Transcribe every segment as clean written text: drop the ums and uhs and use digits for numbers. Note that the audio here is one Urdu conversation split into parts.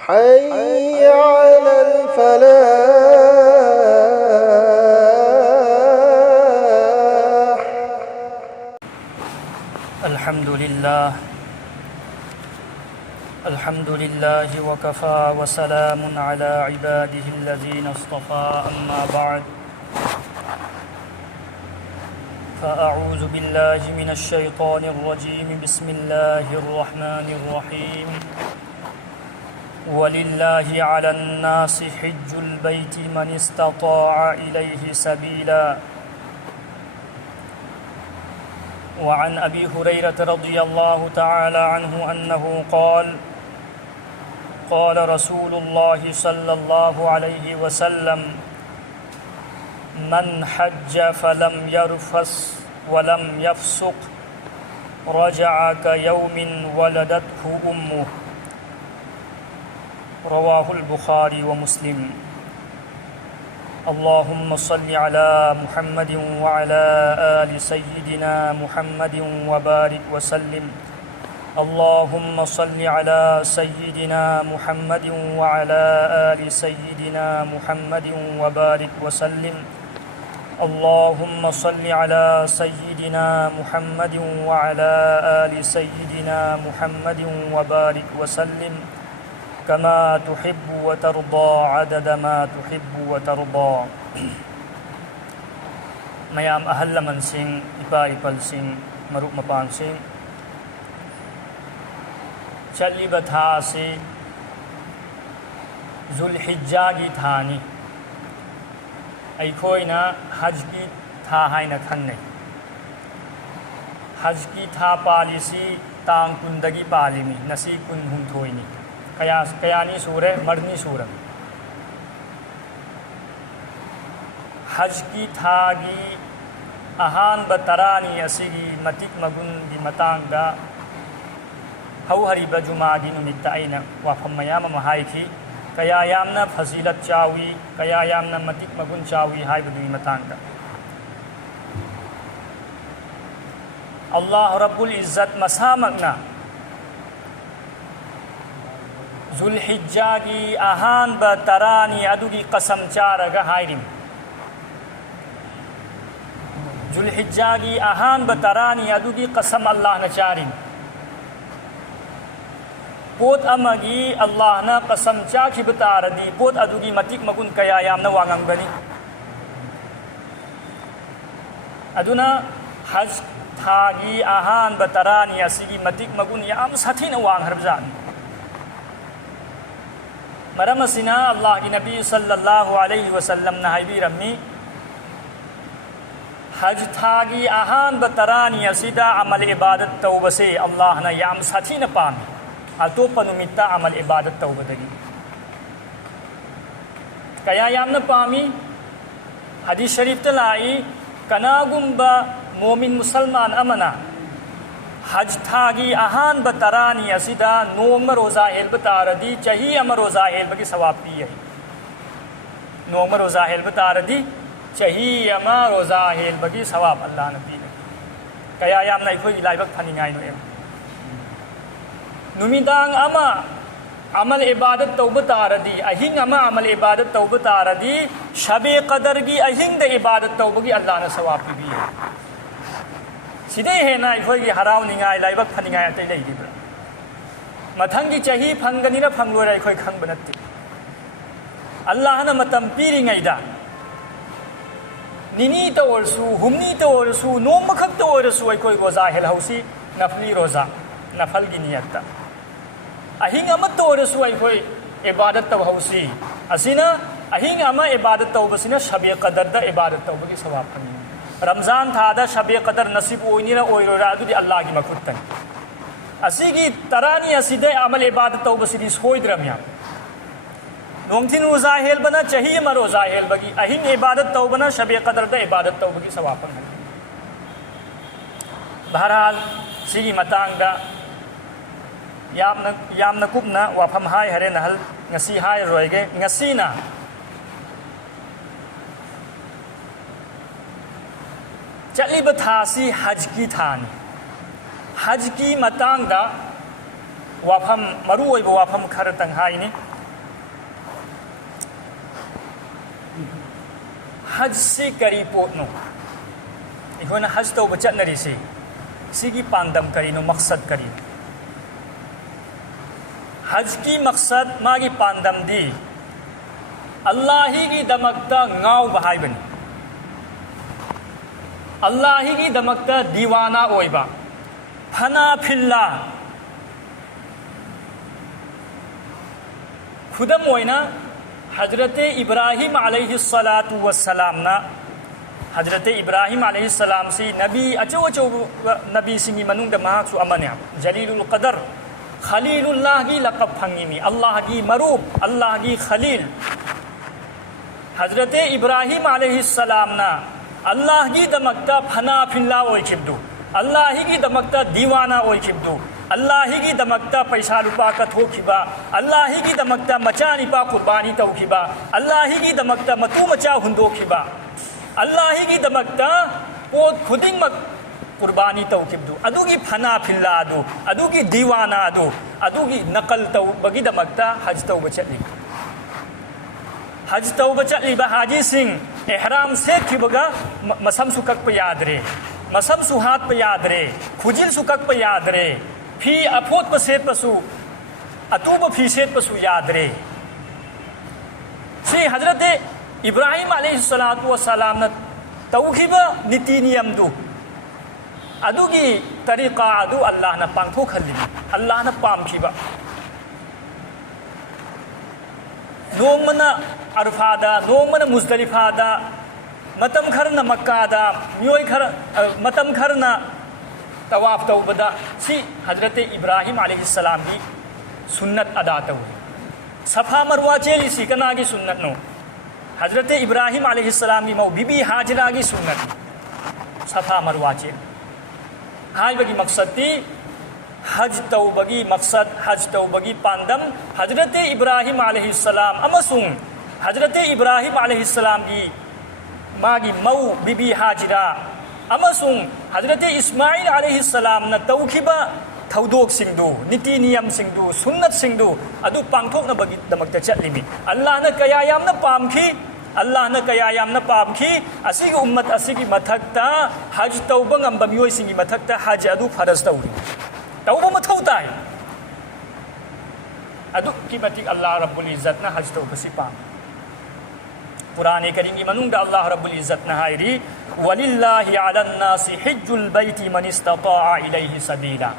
حي على الفلاح. الحمد لله وكفى وسلام على عباده الذين اصطفى أما بعد فأعوذ بالله من الشيطان الرجيم بسم الله الرحمن الرحيم ولله على الناس حج البيت من استطاع إليه سبيلا وعن أبي هريرة رضي الله تعالى عنه أنه قال قال رسول الله صلى الله عليه وسلم من حج فلم يرفث ولم يفسق رجع كيوم ولدته أمه رواه البخاري ومسلم. اللهم صل على محمد وعلى آل سيدنا محمد وبارك وسلم. اللهم صل على سيدنا محمد وعلى آل سيدنا محمد وبارك وسلم. اللهم صل على سيدنا محمد وعلى آل سيدنا محمد وبارك وسلم كما تحب وترضى عدد ما تحب وترضى. ميام أهل لمن سين إبا إبال سين مروب مپان سين چلی بتھا سے ذوالحجہ کی تھانی ایکھوئنا حج کی تھا ہائنا کھننے حج کی تھا پالیسی تانگ کندگی پالیمی نسی کن ہم تھوئنی کیانی سورہ مرنی سورہ حج کی تھاگی اہان بطرانی اسیگی متک مگن دی متانگ دا ہو ہریب جمعہ نمت اینا وافم میام محایکی کیا یامنا فضیلت چاوی کیا یامنا متک مگن چاوی ہائی بدوی متانگ دا. اللہ رب العزت مسامکنا ذوالحجہ کی اہان بطرانی ادو کی قسم چارگا ہائرم. ذوالحجہ کی اہان بطرانی ادو کی قسم اللہ نچارم. پوت امگی اللہ نا قسم چاکی بتار دی پوت ادو کی متک مگن کیا یامنا وانگنگ بنی. ادونا حج تھاگی اہان بطرانی اسیگی متک مگن یام ستین وانگ حرب جان. مرم سنا اللہ کی نبی صلی اللہ علیہ وسلم نہیبی رمی حج تھاگی اہان بطرانی اسیدہ عمل عبادت توبہ سے اللہ نا یام ستین پامی اتو پنومیتا عمل عبادت توبہ دگی کیا یامنا پامی. حدیث شریف تلائی کناگم با مومن مسلمان امنا حج تھاگی اہان بطرانی اسیدہ نوم روزہ ہیل بتاردی چہی اما روزہ ہیل بگی ثواب پی ہے. نوم روزہ ہیل بتاردی چہی اما روزہ ہیل بگی ثواب اللہ نبی نے کیا یامنا ایکھوئی الہی وقت پھنی گائی نو ایم نمیدانگ اما عمل عبادت توبہ تاردی اہنگ اما عمل عبادت توبہ تاردی شب قدر کی اہنگ دا عبادت توبہ کی اللہ نے ثواب پی بھی ہے. سیدھے ہے نا ایکھوئی حراو نگائی الہی وقت پھنی گائی اتے لئی دی برا متھنگی چہی پھنگنی نا پھنگلو رہا ایکھوئی کھنگ بنتی اللہ نا متم پیری گئی دا نینی تا ورسو ہمنی تا ورسو نوم مکھک تا ورسو ایکھوئی روزہ ہل ہوسی نفلی روزہ نفل کی نیت تا اہنگ امت تا ورسو ایکھوئی عبادت تا ہوسی اسینا اہنگ اما عبادت تا وبسینا شب قدر دا عبادت تا وبگی ثواب پنی. رمضان تھا دا شب قدر نصیب اوینی نا اوی رو رادو دی اللہ کی مکھوتن اسی کی ترانی اسیدہ عمل عبادت تا وبسینی سوئی درمیان نومتین روزہ ہیل بنا چہی اما روزہ ہیل بگی اہنگ عبادت تا وبنا شب قدر دا عبادت تا وبگی ثواب پنی. بہرحال سیگی متانگ دا یامنا کبنا وافم ہائی ہرے نحل نسی ہائی روئے گے نسینا چلی بتھاسی حج کی تھانی حج کی متانگ دا وافم مروئی بوافم کھر تنہائی نی حج سے کری پوتنو ایکھونا حج تو بچت نری سے سیگی پاندم کرینو مقصد کرینو حج کی مقصد ماگی پاندم دی اللہ ہی کی دمکتا غاو بہائی بنی اللہ ہی کی دمکتا دیوانہ اوئبا پھنا پھلا خودم ہوئینا حضرت ابراہیم علیہ السلام نا حضرت ابراہیم علیہ السلام سی نبی اچو اچو نبی سنگی منونگ مہاک سو امنیا جلیل القدر خلیل اللہ کی لقب پھنگیمی اللہ کی مروب اللہ کی خلیل حضرت ابراہیم علیہ السلام نا اللہ کی دمکتا پھنا پھلا اوئی چبدو اللہ ہی کی دمکتا دیوانہ اوئی چبدو اللہ ہی کی دمکتا پیسہ روپا کت ہو کھبا اللہ ہی کی دمکتا مچا نپا قربانی تو کھبا اللہ ہی کی دمکتا متو مچا ہندو کھبا اللہ ہی کی دمکتا پوت خودنگ مک قربانی تو کھبدو ادو کی پھنا پھلا ادو کی دیوانہ ادو کی نقل تو بگی دمکتا حج تو بچت لی حج تو بچت لی با حاجی سنگھ احرام سے کھبگا مسم سکک پہ یاد رے مسم سوہات پہ یاد رے کھجل سکک پہ یاد رے پھی اپوت پہ سیت پسو اتوب پھی سیت پسو یاد رے سی حضرت ابراہیم علیہ السلام نا توخیبا نیتی نیم دو ادو کی طریقہ ادو اللہ نا پانکھو کھلی اللہ نا پام کھیبا نومنا عرفادا نومنا مزدلفادا متم کھرنا مکادا میوئی کھر متم کھرنا طواف توبدا سی حضرت ابراہیم علیہ السلام کی سنت ادا تو صفا مروہ چیلی سی کنا کی سنت نو حضرت ابراہیم علیہ السلام کی مو بی بی حاجرہ کی سنت صفا مروہ چیلی ہائی بگی مقصد تی حج توبگی مقصد حج توبگی پاندم حضرت ابراہیم علیہ السلام امسون حضرت ابراہیم علیہ السلام کی ماگی مو بی بی حاجرہ امسون حضرت اسماعیل علیہ السلام نا توخیبا تھودوک سنگدو نیتی نیم سنگدو سنت سنگدو ادو پانکھوک نا بگی دمکتا چلی بھی اللہ نا کیا یام نا پام کی اللہ نا کیا یام نا پام کی اسی کی امت اسی کی متھکتا حج توبہ غم بمیوئی سنگی متھکتا حج ادو فرض توری توبہ متھوتا ہے ادو کی متک اللہ رب العزت نا حج توبہ سی پام قرآن کریم کی منونگ اللہ رب العزت نہائری وَلِلَّهِ عَلَى النَّاسِ حِجُّ الْبَيْتِ مَنِ اسْتَطَاعَ إِلَيْهِ سَبِيلًا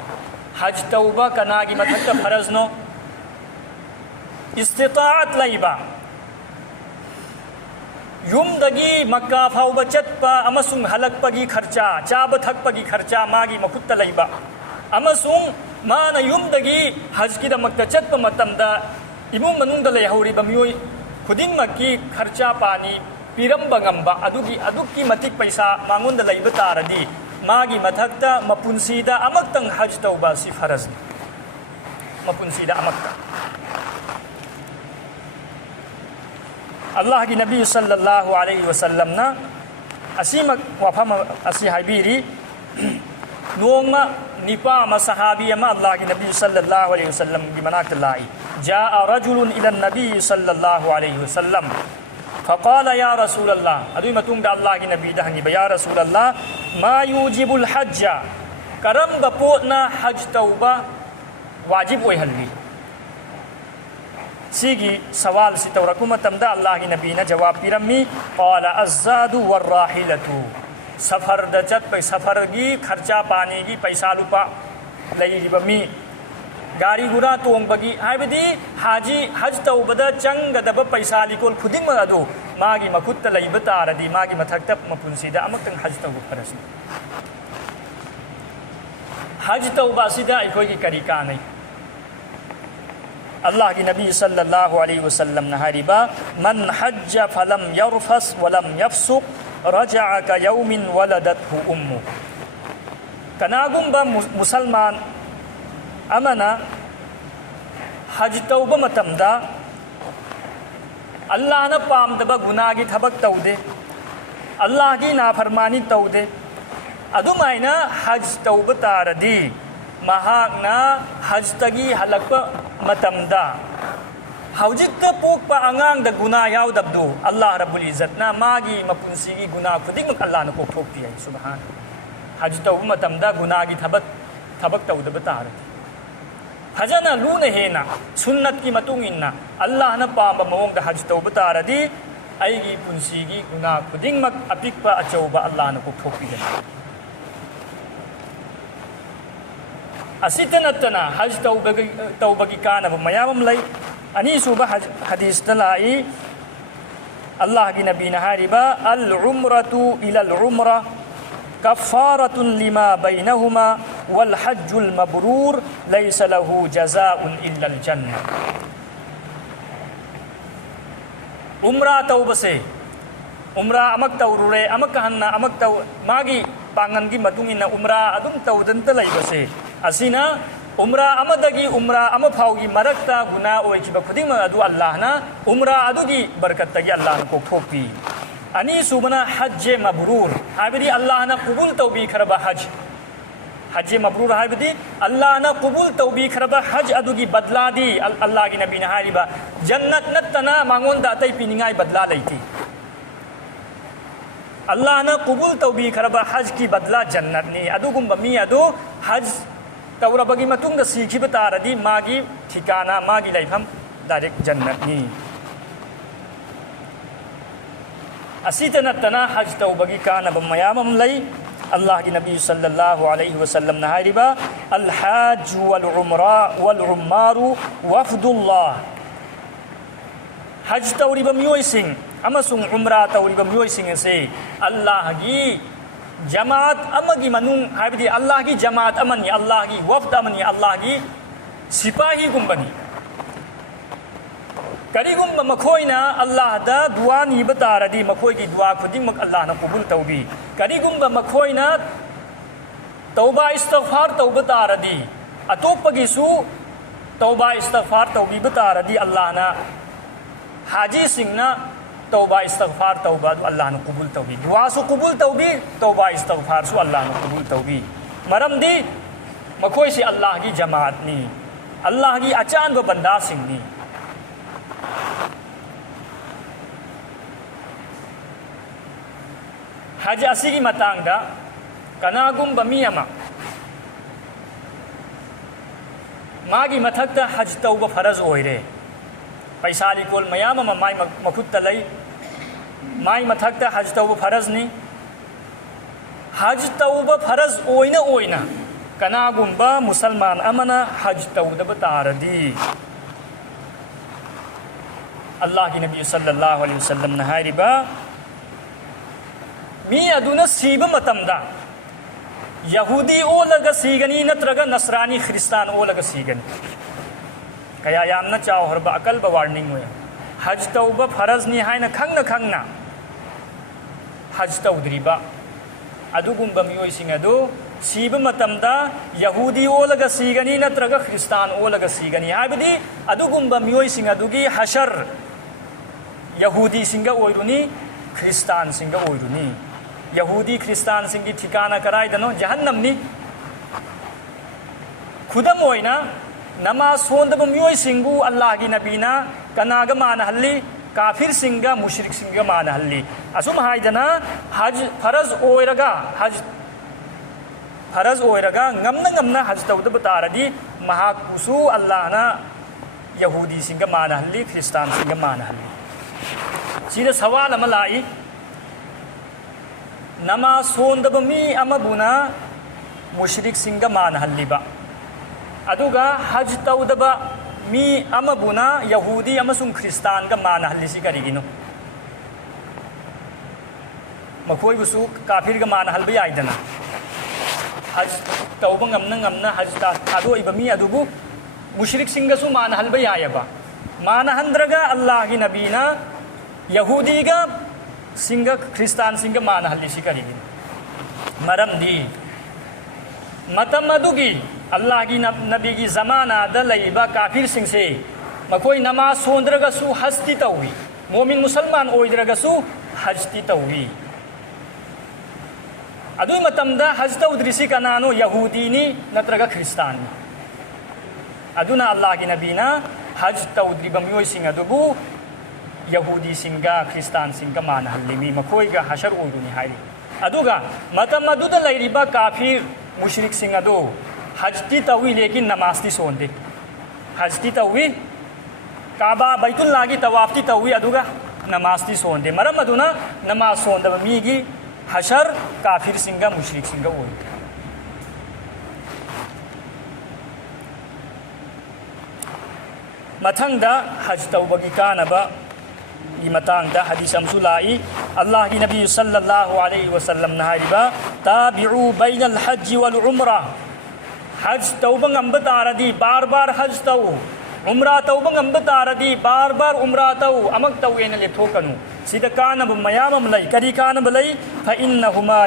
حج توبہ کناگی متھکتا فرض نو استطاعت لائبا یم دگی مکہ فاو بچت پا امسون حلق پگی خرچا چابت حق پگی خرچا ماگی مخت لائبا امسون مانا یم دگی حج کی دا مکتا چت پا متم دا امو منون دا لیہوری بمیوئی خودنگ مکی خرچا پانی پیرم بغمبا ادو کی متک پیسہ مانگون دا لیب تاردی ماگی متھکتا مپنسیدہ امکتن حج توبہ سی فرض مپنسیدہ امکتا اللہ کی نبی صلی اللہ علیہ وسلم نا اسی وفم اسی حبیری نوم نپا صحابی اما اللہ کی نبی صلی اللہ علیہ وسلم کی مناقت اللہ جاء رجل الى النبی صلی اللہ علیہ وسلم فقال یا رسول اللہ ادوی متونگ دا اللہ کی نبی دہنگی یا رسول اللہ ما یوجب الحج کرم بپوتنا حج توبہ واجب وی حلی سیگی سوال سی تورکمتم دا اللہ کی نبی نے جواب پیرمی قال الزاد والراحلت سفر دچت پہ سفر گی خرچہ پانی گی پیسہ لپا لئی بمی گاری گرا تونگ بگی آئی بدی حاجی حج توبہ دا چنگ دب پیسہ لیکول خودنگ مددو ماگی مکت لیبت آردی ماگی متھکتب مپنسیدہ امکتن حج توبہ فرسی حج توبہ سیدہ ایکوئی کی کریکا نہیں اللہ کی نبی صلی اللہ علیہ وسلم نہاری با من حج فلم یرفس ولم یفسق رجع کیوم ولدته امو کناگم با مسلمان امنا حج توبہ متم دا اللہ نا پام دبا گناہ کی تھبک تو دے اللہ کی نافرمانی تو دے ادو مائنا حج توبہ تاردی مہاگنا حج تگی حلق متم دا ꯍꯧꯖꯤꯛꯇ ꯄꯣꯛꯄ ꯑꯉꯥꯡꯗ ꯒꯨꯅꯥ ꯌꯥꯎꯗꯕꯗꯨ ꯑꯜꯂꯥꯍ ꯔബ്ꯕꯨꯜ ꯏꯖꯠꯅ ꯃꯥꯒꯤ ꯃꯄꯨꯟꯁꯤꯒꯤ ꯒꯨꯅꯥ ꯈꯨꯗꯤꯡꯃꯛ ꯑꯜꯂꯥꯍꯅ ꯀꯣꯛꯊꯣꯛꯄꯤ ꯍꯥꯏ ꯁꯨꯕꯍꯥꯅ ꯍꯖ ꯇꯧꯕ ꯃꯇꯝꯗ ꯒꯨꯅꯥꯒꯤ ꯊꯕꯛ ꯇꯧꯗꯕ ꯇꯥꯔꯗꯤ ꯐꯖꯅ ꯂꯨꯅ ꯍꯦꯟꯅ ꯁꯨꯟꯅꯠꯀꯤ ꯃꯇꯨꯡ ꯏꯟꯅ ꯑꯜꯂꯥꯍꯅ ꯄꯥꯝꯕ ꯃꯑꯣꯡꯗ ꯍꯖ ꯇꯧꯕ ꯇꯥꯔꯗꯤ ꯑꯩꯒꯤ ꯄꯨꯟꯁꯤꯒꯤ ꯒꯨꯅꯥ ꯈꯨꯗꯤꯡꯃꯛ ꯑꯄꯤꯛꯄ ꯑꯆꯧꯕ ꯑꯜꯂꯥꯍꯅ ꯀꯣꯛꯊꯣꯛꯄꯤꯒꯅꯤ ꯑꯁꯤꯇ ꯅꯠꯇꯅ ꯍꯖ ꯇꯧꯕꯒꯤ ꯀꯥꯟꯅꯕ ꯃꯌꯥꯝ ꯑꯃ ꯂꯩ ꯑꯅꯤꯁꯨꯕ ꯍꯗꯤꯁꯇ ꯂꯥꯛꯏ ꯑꯜꯂꯥꯍꯒꯤ ꯅꯕꯤꯅ ꯍꯥꯏꯔꯤꯕ ꯑꯜ ꯎꯝꯔatu ꯏꯂal ꯎꯝꯔah كفارة لما بينهما والحج المبرور ليس له جزاء إلا الجنة عمرة توبسه عمرة أمك توروري أمك هنا أمك تو ماغي بانغنگي مدونغينا عمرة أدوم تودنت لأيبسه أسينا عمرة أمدگي عمرة أم فاوغي مركتا غنا أويكي بخديم أدو اللهنا عمرة أدوغي بركتگي الله نكو كوبي أني سوبنا حج مبرور هايبدي الله أنا قبول توبي خربا حج مبرور هايبدي الله أنا قبول توبي خربا حج أدوغي بدلا دي الله کی نبی نے ہاریبا جنت نتنا مانگون داتاي پیننگاي بدلا ليتي الله أنا قبول توبي خربا حج کی بدلا جنت ني أدوغم بمي أدو حج توربگي متونگ سيكي بتاردي ماغي ٹھکانا ماغي ليفهم دايرك جنت ني أسيت نتنا حج توبگي كان بميامم لي الله کی نبی صلی اللہ علیہ وسلم نهاربا الحاج والعمار وفد الله حج توري بميوي سين أمسون عمرة توري بميوي سين سي الله کی جماعت أمگي منون هايبدي الله کی جماعت أمني الله کی وفد أمني الله کی سپاهي گمبني كريغم مكوينا الله دا دواني بتاردي مكوي کی دعا خدمت الله نہ قبول توبي كريغم مكوينا توبہ استغفار توبہ تاردي اتوپگيسو توبہ استغفار توبي بتاردي الله نہ حاجي سيننا توبہ استغفار توبہ الله نہ قبول توبي دعا سو قبول توبي توبہ استغفار سو الله نہ قبول توبي مرم دي مكوي سے الله کی جماعت ني الله کی اچان بندہ سنگني حج أسيغي متانغدا كناغم بمياما ماغي متكتا حج توبة فرز أويري پیسالی کول مياما ماي مخوت لي ماي متكتا حج توبة فرزني حج توبة فرز أوينا كناغم با مسلمان أمنا حج توبة بتاردي الله کی نبی صلی اللہ علیہ وسلم نهاری با می ادونا سیب متمدا یهودی اولگا سیگنی نترگا نصرانی خريستان اولگا سیگنی کیا یامنا چاو ہر با عقل با وارننگ ہویا حج توبہ فرض نی ہائنا کھنگنا حج تودری با ادوگم بمیوی سنگ ادو سیب متمدا یهودی اولگا سیگنی نترگا خريستان اولگا سیگنی ہائبدی ادوگم بمیوی سنگ ادوگی حشر يهودي سنگا اويروني خريستان سنگا اويروني يهودي خريستان سنگي ٹھکانا کرائی دنو جہنم نی خودم اوينا نماز سوندب ميوي سنگو الله کی نبینا کناغا مانا حلی کافر سنگا مشرک سنگا مانا حلی اسم ہائدنا حج فرض اويرگا غمنا حج تودب تاردي مہاکوسو الله نا يهودي سنگا مانا حلی خريستان سنگا مانا حلی سيدا سوال ملائی نماز سوندب می امبونا مشرک سنگا مان حلیبا ادوگا حج تودب می امبونا یہودی امسون خريستان کا مان حلیسی کریگینو مکوئی بسو کافر کا مان حلبی آئیدنا حج توبہ غمنا حج تادو ایبمی ادوگو مشرک سنگا سو مان حلبی آئیبا مان ہندرگا اللہ کی نبینا یہودی کا سنگا خريستان سنگا مان حلیسی کریگین مرم دی متمدوگی اللہ کی نبی کی زمانہ دلائبا کافر سنگ سے مکوئی نماز سوندرگا سو حجتی تووی مومن مسلمان اویدرگا سو حجتی تووی ادوی متمدا حج تودریسی کنانو یہودینی نترگا خريستان ادونا اللہ کی نبینا ꯍꯖ ꯇꯧꯗ꯭ꯔꯤꯕ ꯃꯤꯑꯣꯏꯁꯤꯡ ꯑꯗꯨꯕꯨ ꯌꯍꯨꯗꯤꯁꯤꯡꯒ ꯈ꯭ꯔꯤꯁꯇꯥꯟꯁꯤꯡꯒ ꯃꯥꯟꯅꯍꯜꯂꯤꯃꯤ ꯃꯈꯣꯏꯒ ꯍꯁꯔ ꯑꯣꯏꯔꯨꯅꯤ ꯍꯥꯏꯔꯤ ꯑꯗꯨꯒ ꯃꯇꯝ ꯑꯗꯨꯗ ꯂꯩꯔꯤꯕ ꯀꯥꯐꯤꯔ ꯃꯨshriꯛꯁꯤꯡ ꯑꯗꯨ ꯍꯖꯇꯤ ꯇꯧꯏ ꯂꯦꯀꯤꯟ ꯅꯃꯥꯖꯇꯤ ꯁꯣꯟꯗꯦ ꯍꯖꯇꯤ ꯇꯧꯏ ꯀꯥꯕꯥ ꯕꯩꯇꯨꯜꯂꯥꯍꯒꯤ ꯇꯋꯥꯐꯇꯤ ꯇꯧꯏ ꯑꯗꯨꯒ ꯅꯃꯥꯖꯇꯤ ꯁꯣꯟꯗꯦ ꯃꯔꯝ ꯑꯗꯨꯅ ꯅꯃꯥꯖ ꯁꯣꯟꯗꯕ ꯃꯤꯒꯤ ꯍꯁꯔ ꯀꯥꯐꯤꯔꯁꯤꯡꯒ ꯃꯨshriꯛꯁꯤꯡꯒ ꯑꯣꯏ ꯃꯊꯪꯗ ꯍꯖ ꯇꯧꯕꯒꯤ ꯀꯥꯟꯅꯕ ꯒꯤ ꯃꯇꯥꯡꯗ ꯍꯗꯤꯁ ꯑꯃꯁꯨ ꯂꯥꯛꯏ ꯑꯜලාꯍꯒꯤ ꯅꯕꯤ ꯁꯜꯂꯜꯂꯥꯍು ꯑꯂꯩꯍꯤ ꯋꯁꯜꯂꯝꯅ ꯍꯥꯏꯔꯤꯕ ꯇꯥꯕꯤꯎ ꯕꯩꯅꯜ ꯍꯖ ꯋꯜ ꯎꯝꯔꯥ ꯍꯖ ꯇꯧꯕ ꯉꯝꯕ ꯇꯥꯔꯗꯤ ꯕꯥꯔ ꯕꯥꯔ ꯍꯖ ꯇꯧ ꯎꯝꯔꯥ ꯇꯧꯕ ꯉꯝꯕ ꯇꯥꯔꯗꯤ ꯕꯥꯔ ꯕꯥꯔ ꯎꯝꯔꯥ ꯇꯧ ꯑꯃꯛ ꯇꯧꯋꯦꯅ ꯂꯦꯞꯊꯣꯛꯀꯅꯨ ꯁꯤꯗ ꯀꯥꯟꯅꯕ ꯃꯌꯥꯝ ꯑꯃ ꯂꯩ ꯀꯔꯤ ꯀꯥꯟꯅꯕ ꯂꯩ ꯐꯏꯟꯅꯍꯨꯃꯥ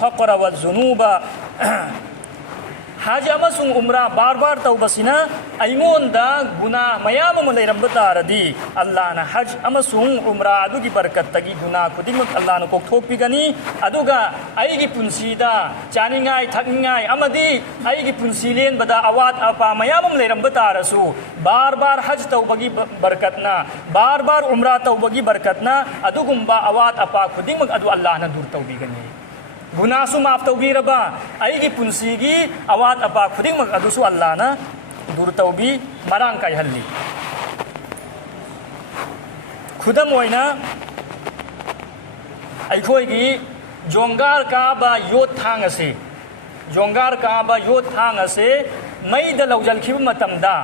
ꯐꯛꯔ ꯋꯥꯖꯨꯅꯨꯕ ꯍꯖ ꯑꯃꯁꯨꯡ ꯎꯝꯔꯥ ꯕꯥꯔ ꯕꯥꯔ ꯇꯧꯕꯁꯤꯅ ꯑꯩꯉꯣꯟꯗ ꯒꯨꯅꯥ ꯃꯌꯥꯝ ꯑꯃ ꯂꯩꯔꯝꯕ ꯇꯥꯔꯗꯤ ꯑꯜꯂꯥꯍꯅ ꯍꯖ ꯑꯃꯁꯨꯡ ꯎꯝꯔꯥ ꯑꯗꯨꯒꯤ ꯕꯔꯀꯠꯇꯒꯤ ꯒꯨꯅꯥ ꯈꯨꯗꯤꯡꯃꯛ ꯑꯜꯂꯥꯍꯅ ꯀꯣꯛꯊꯣꯛꯄꯤꯒꯅꯤ ꯑꯗꯨꯒ ꯑꯩꯒꯤ ꯄꯨꯟꯁꯤꯗ ꯆꯥꯅꯤꯡꯉꯥꯏ ꯊꯛꯅꯤꯡꯉꯥꯏ ꯑꯃꯗꯤ ꯑꯩꯒꯤ ꯄꯨꯟꯁꯤ ꯂꯦꯟꯕꯗ ꯑꯋꯥꯠ ꯑꯄꯥ ꯃꯌꯥꯝ ꯑꯃ ꯂꯩꯔꯝꯕ ꯇꯥꯔꯁꯨ ꯕꯥꯔ ꯕꯥꯔ ꯍꯖ ꯇꯧꯕꯒꯤ ꯕꯔꯀꯠꯅ ꯕꯥꯔ ꯕꯥꯔ ꯎꯝꯔꯥ ꯇꯧꯕꯒꯤ ꯕꯔꯀꯠꯅ ꯑꯗꯨꯒꯨꯝꯕ ꯑꯋꯥꯠ ꯑꯄꯥ ꯈꯨꯗꯤꯡꯃꯛ ꯑꯗꯨ ꯑꯜꯂꯥꯍꯅ ꯗꯨꯔ ꯇꯧꯕꯤꯒꯅꯤ ꯒꯨꯅꯥꯁꯨ ꯃꯥꯐ ꯇꯧꯕꯤꯔꯕ ꯑꯩꯒꯤ ꯄꯨꯟꯁꯤꯒꯤ ꯑꯋꯥꯠ ꯑꯄꯥ ꯈꯨꯗꯤꯡꯃꯛ ꯑꯗꯨꯁꯨ ꯑꯜꯂꯥꯍꯅ ꯗꯨꯔ ꯇꯧꯕꯤ ꯃꯔꯥꯡ ꯀꯥꯏꯍꯜꯂꯤ ꯈꯨꯗꯝ ꯑꯣꯏꯅ ꯑꯩꯈꯣꯏꯒꯤ ꯖꯣꯡꯒꯥꯔ ꯀꯥꯕ ꯌꯣꯠ ꯊꯥꯡ ꯑꯁꯤ ꯖꯣꯡꯒꯥꯔ ꯀꯥꯕ ꯌꯣꯠ ꯊꯥꯡ ꯑꯁꯤ ꯃꯩꯗ ꯂꯧꯖꯤꯜꯈꯤꯕ ꯃꯇꯝꯗ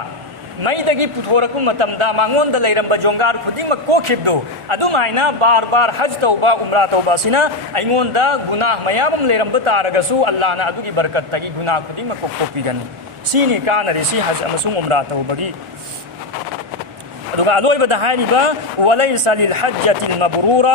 ꯃꯩꯗꯒꯤ ꯄꯨꯊꯣꯔꯛꯄ ꯃꯇꯝꯗ ꯃꯉꯣꯟꯗ ꯂꯩꯔꯝꯕ ꯖꯣꯡꯒꯥꯔ ꯈꯨꯗꯤꯡꯃꯛ ꯀꯣꯛꯈꯤꯕꯗꯨ ꯑꯗꯨꯃꯥꯏꯅ ꯕꯥꯔ ꯕꯥꯔ ꯍꯖ ꯇꯧꯕ ꯎꯝꯔꯥ ꯇꯧꯕ ꯑꯁꯤꯅ ꯑꯩꯉꯣꯟꯗ ꯒꯨꯅꯥ ꯃꯌꯥꯝ ꯑꯃ ꯂꯩꯔꯝꯕ ꯇꯥꯔꯒꯁꯨ ꯑꯜꯂꯥꯍꯅ ꯑꯗꯨꯒꯤ ꯕꯔꯀꯠꯇꯒꯤ ꯒꯨꯅꯥ ꯈꯨꯗꯤꯡꯃꯛ ꯀꯣꯛꯊꯣꯛꯄꯤꯒꯅꯤ ꯁꯤꯅꯤ ꯀꯥꯟꯅꯔꯤꯁꯤ ꯍꯖ ꯑꯃꯁꯨꯡ ꯎꯝꯔꯥ ꯇꯧꯕꯒꯤ ꯑꯗꯨꯒ ꯑꯂꯣꯏꯕꯗ ꯍꯥꯏꯔꯤꯕ ꯋꯂꯩꯁ ꯂꯤꯜ ꯍജ്ජtil ꯃꯕ꯭ꯔೂꯔ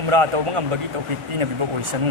umra tauba ngambagi tawfiq pina bibo oisanu